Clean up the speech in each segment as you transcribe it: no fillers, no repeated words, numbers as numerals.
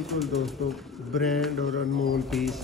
बिल्कुल दोस्तों ब्रांड और अनमोल पीस।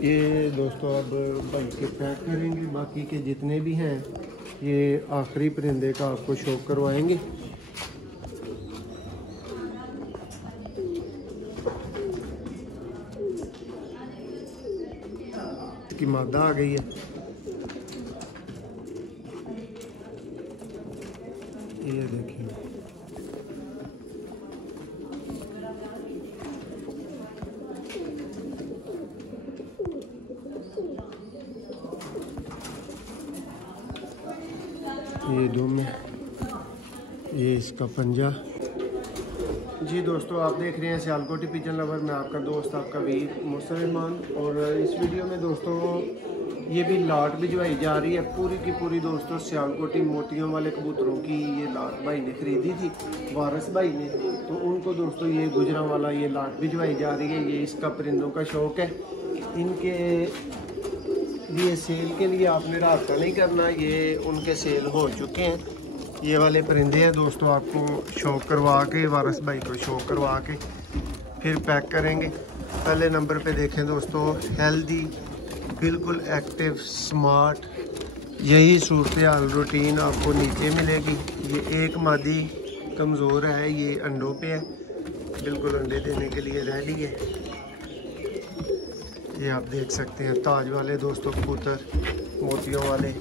ये दोस्तों अब भाई के पैक करेंगे, बाकी के जितने भी हैं ये आखिरी परिंदे का आपको शो करवाएंगे। इसकी मादा आ गई है, ये देखिए। ये दुम है, ये इसका पंजा। जी दोस्तों, आप देख रहे हैं सियालकोटी पिजन लवर में आपका दोस्त आपका वीर मुसलमान। और इस वीडियो में दोस्तों ये भी लाट भिजवाई जा रही है पूरी की पूरी दोस्तों सियालकोटी मोतियों वाले कबूतरों की। ये लाट भाई ने खरीदी थी, वारस भाई ने, तो उनको दोस्तों ये गुजरा वाला ये लाट भिजवाई जा रही है। ये इसका परिंदों का शौक है। इनके लिए सेल के लिए आपने रास्ता नहीं करना, ये उनके सेल हो चुके हैं। ये वाले परिंदे हैं दोस्तों, आपको शौक करवा के वारस भाई को शौक करवा के फिर पैक करेंगे। पहले नंबर पे देखें दोस्तों, हेल्दी, बिल्कुल एक्टिव, स्मार्ट, यही सूरत हाल रूटीन आपको नीचे मिलेगी। ये एक मादी कमज़ोर है, ये अंडों पे है, बिल्कुल अंडे देने के लिए रेडी है। ये आप देख सकते हैं ताज वाले दोस्तों कबूतर, मोतियों वाले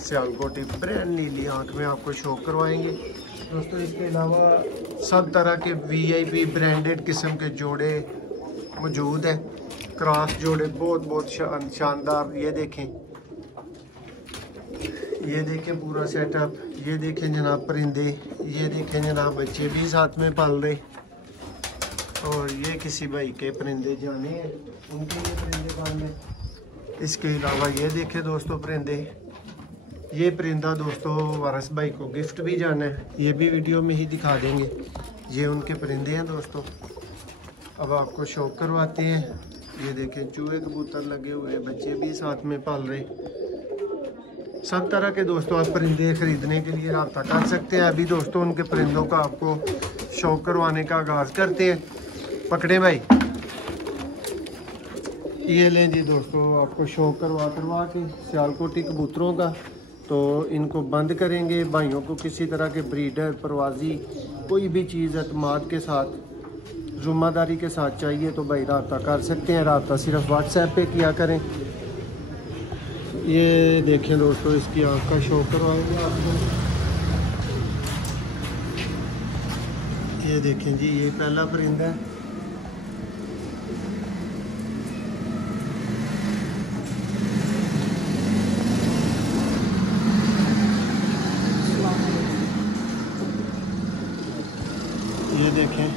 सियालकोटी ब्रांड नीली आंख में आपको शो करवाएंगे दोस्तों। इसके अलावा सब तरह के वीआईपी ब्रांडेड किस्म के जोड़े मौजूद हैं, क्रॉस जोड़े बहुत शानदार। ये देखें, ये देखें पूरा सेटअप। ये देखें जनाब परिंदे, ये देखें जनाब बच्चे भी साथ में पाल रहे। और ये किसी भाई के परिंदे जाने हैं, उनके लिए परिंदे पालने। इसके अलावा ये देखें दोस्तों परिंदे, ये परिंदा दोस्तों वारस भाई को गिफ्ट भी जाना है, ये भी वीडियो में ही दिखा देंगे। ये उनके परिंदे हैं दोस्तों। अब आपको शौक करवाते हैं। ये देखें चूहे कबूतर लगे हुए, बच्चे भी साथ में पाल रहे। सब तरह के दोस्तों आप परिंदे खरीदने के लिए रब्ता कर सकते हैं। अभी दोस्तों उनके परिंदों का आपको शौक करवाने का आगाज़ करते हैं। पकड़े भाई, ये लें जी दोस्तों, आपको शौक करवा के सियालकोटी कबूतरों का। तो इनको बंद करेंगे। भाइयों को किसी तरह के ब्रीडर, परवाजी, कोई भी चीज़ एतमाद के साथ, ज़िम्मेदारी के साथ चाहिए तो भाई रब्ता कर सकते हैं। रब्ता सिर्फ व्हाट्सएप पे किया करें। ये देखें दोस्तों, इसकी आँख का शौक करवाएंगे आपको। ये देखें जी, ये पहला परिंदा है। ये देखें,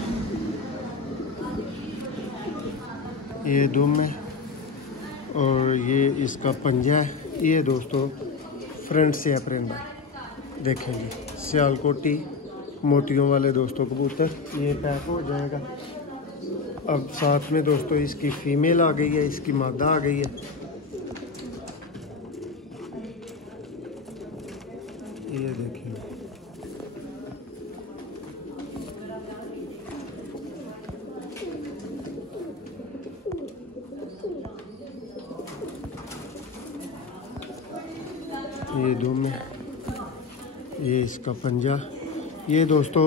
ये दुम है और ये इसका पंजा है। ये दोस्तों फ्रंट से है परिंदा, देखें जी, सियालकोटी मोतियों वाले दोस्तों कबूतर। ये पैक हो जाएगा। अब साथ में दोस्तों इसकी फीमेल आ गई है, इसकी मादा आ गई है। ये देखिए, ये दुम है, ये इसका पंजा। ये दोस्तों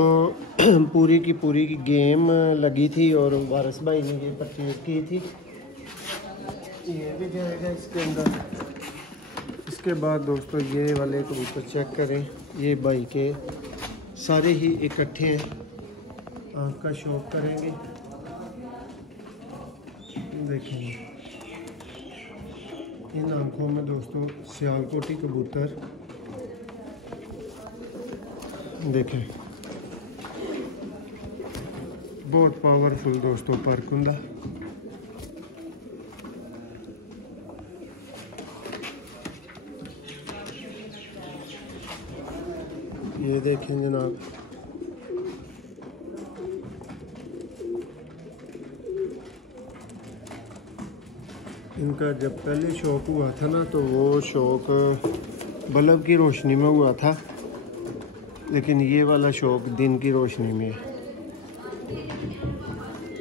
पूरी की गेम लगी थी और वारस भाई ने ये परचेज की थी। ये भी जाएगा इसके अंदर। इसके बाद दोस्तों ये वाले कबूतर चेक करें, ये भाई के सारे ही इकट्ठे हैं। आँख का शौक करेंगे, देखेंगे इन आँखों में दोस्तों सियालकोटी कबूतर, देखें बहुत पावरफुल दोस्तों परकुंदा। ये देखें जनाब, इनका जब पहले शौक हुआ था ना, तो वो शौक बल्ब की रोशनी में हुआ था, लेकिन ये वाला शौक दिन की रोशनी में है।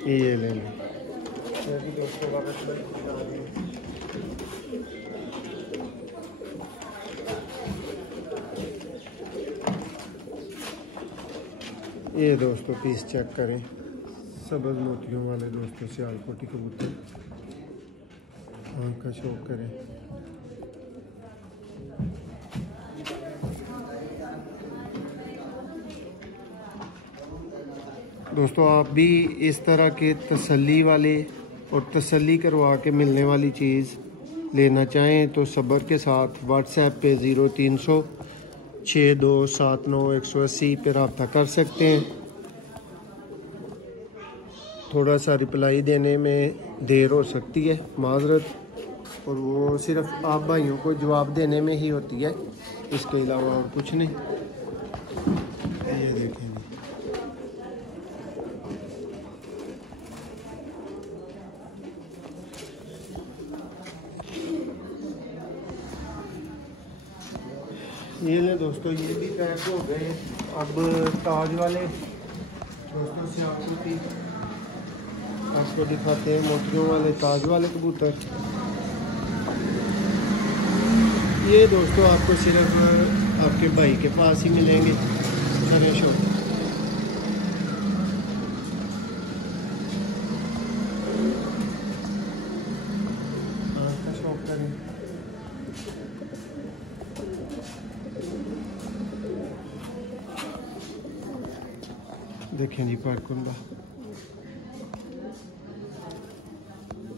ये ले लें दोस्तों, ये दोस्तों पीस चेक करें, सब्ज़ मोतियों वाले दोस्तों सियालकोटी कबूतर, आँख का शौक करें। दोस्तों आप भी इस तरह के तसल्ली वाले और तसल्ली करवा के मिलने वाली चीज़ लेना चाहें तो सब्र के साथ व्हाट्सएप पे 0300 6279 180 पे रब्ता कर सकते हैं। थोड़ा सा रिप्लाई देने में देर हो सकती है, माजरत, और वो सिर्फ आप भाइयों को जवाब देने में ही होती है, इसके अलावा और कुछ नहीं। ये देखें, ये ले दोस्तों, ये भी पैक हो गए। अब ताज वाले दोस्तों से आपको दिखाते हैं मोतियों वाले ताज वाले कबूतर। ये दोस्तों आपको सिर्फ आपके भाई के पास ही मिलेंगे। करें शौक, का शौक करें। देखें जी पारकुंडा।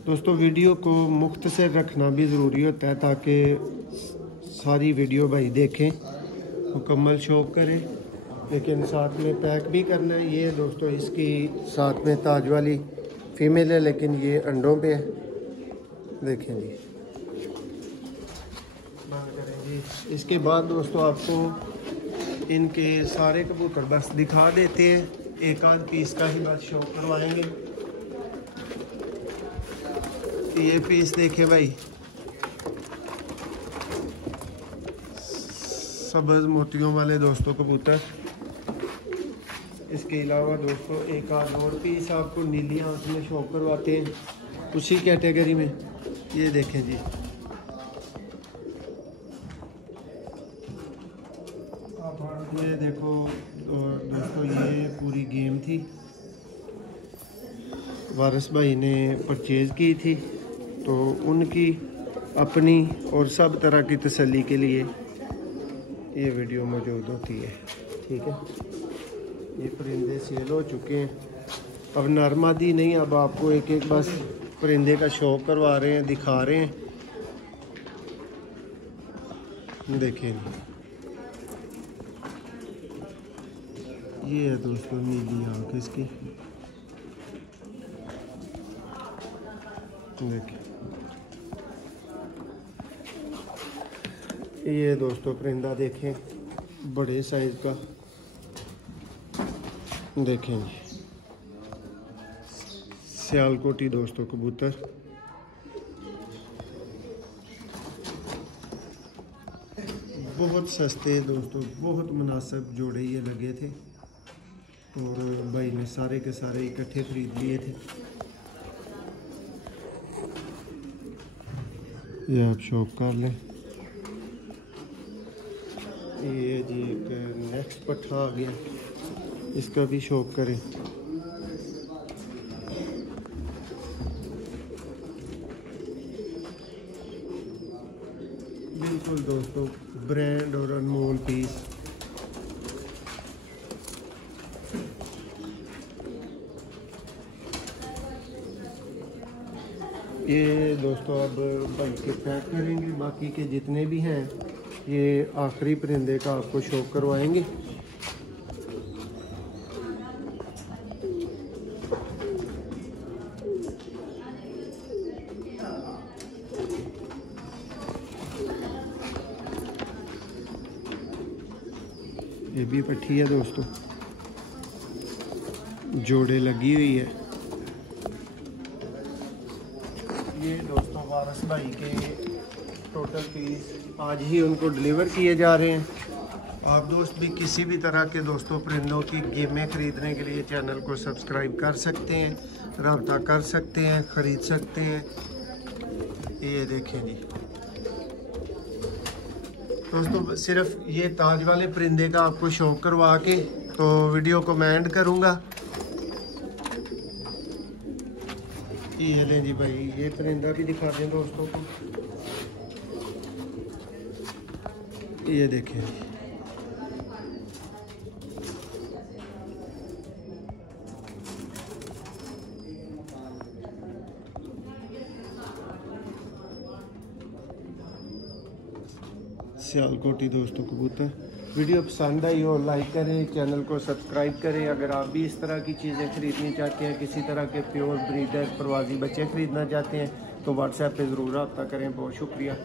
दोस्तों वीडियो को मुख्तसर रखना भी ज़रूरी होता है ताकि सारी वीडियो भाई देखें, मुकम्मल शौक करें, लेकिन साथ में पैक भी करना है। ये दोस्तों इसकी साथ में ताज वाली फीमेल है, लेकिन ये अंडों पे है। देखें जी, बंद करें जी। इसके बाद दोस्तों आपको इनके सारे कबूतर बस दिखा देते हैं, एक आध पीस का ही बस शौक करवाएंगे। ये पीस देखे भाई, सब्ज़ मोतियों वाले दोस्तों कबूतर। इसके अलावा दोस्तों एक आध और पीस आपको नीली आंख में शौक करवाते हैं उसी कैटेगरी में। ये देखें जी, ये देखो दोस्तों, ये पूरी गेम थी, वारिस भाई ने परचेज़ की थी, तो उनकी अपनी और सब तरह की तसल्ली के लिए ये वीडियो मौजूद होती है। ठीक है, ये परिंदे सेल हो चुके हैं। अब नरमादी नहीं, अब आपको एक एक बस परिंदे का शौक करवा रहे हैं, दिखा रहे हैं। देखें ये है दोस्तों नीली आँख इसकी। देखिए ये दोस्तों परिंदा देखें, बड़े साइज का। देखें सियालकोटी दोस्तों कबूतर। बहुत सस्ते दोस्तों, बहुत मुनासिब जोड़े ये लगे थे, और भाई ने सारे के सारे इकट्ठे खरीद लिए थे। ये आप शौक कर लें। ये जी एक नेक्स्ट पट्ठा आ गया, इसका भी शौक करें। बिल्कुल दोस्तों ब्रांड और अनमोल पीस। ये दोस्तों अब भाई के पैक करेंगे, बाकी के जितने भी हैं ये आखिरी परिंदे का आपको शौक करवाएंगे। ये भी पट्टी है दोस्तों, जोड़े लगी हुई है। ये दोस्तों वारिस भाई के टोटल पीस आज ही उनको डिलीवर किए जा रहे हैं। आप दोस्त भी किसी भी तरह के दोस्तों परिंदों की गेमें ख़रीदने के लिए चैनल को सब्सक्राइब कर सकते हैं, रब्ता कर सकते हैं, ख़रीद सकते हैं। ये देखें जी दोस्तों, सिर्फ ये ताज वाले परिंदे का आपको शौक करवा के तो वीडियो को मैं एंड करूँगा। ये लें जी भाई, ये परिंदा भी दिखा दें दोस्तों को। ये देखें सियालकोटी दोस्तों कबूतर। वीडियो पसंद आई हो लाइक करें, चैनल को सब्सक्राइब करें। अगर आप भी इस तरह की चीज़ें ख़रीदनी चाहते हैं, किसी तरह के प्योर ब्रीडर प्रवासी बच्चे ख़रीदना चाहते हैं तो व्हाट्सएप पे ज़रूर रब्ता करें। बहुत शुक्रिया।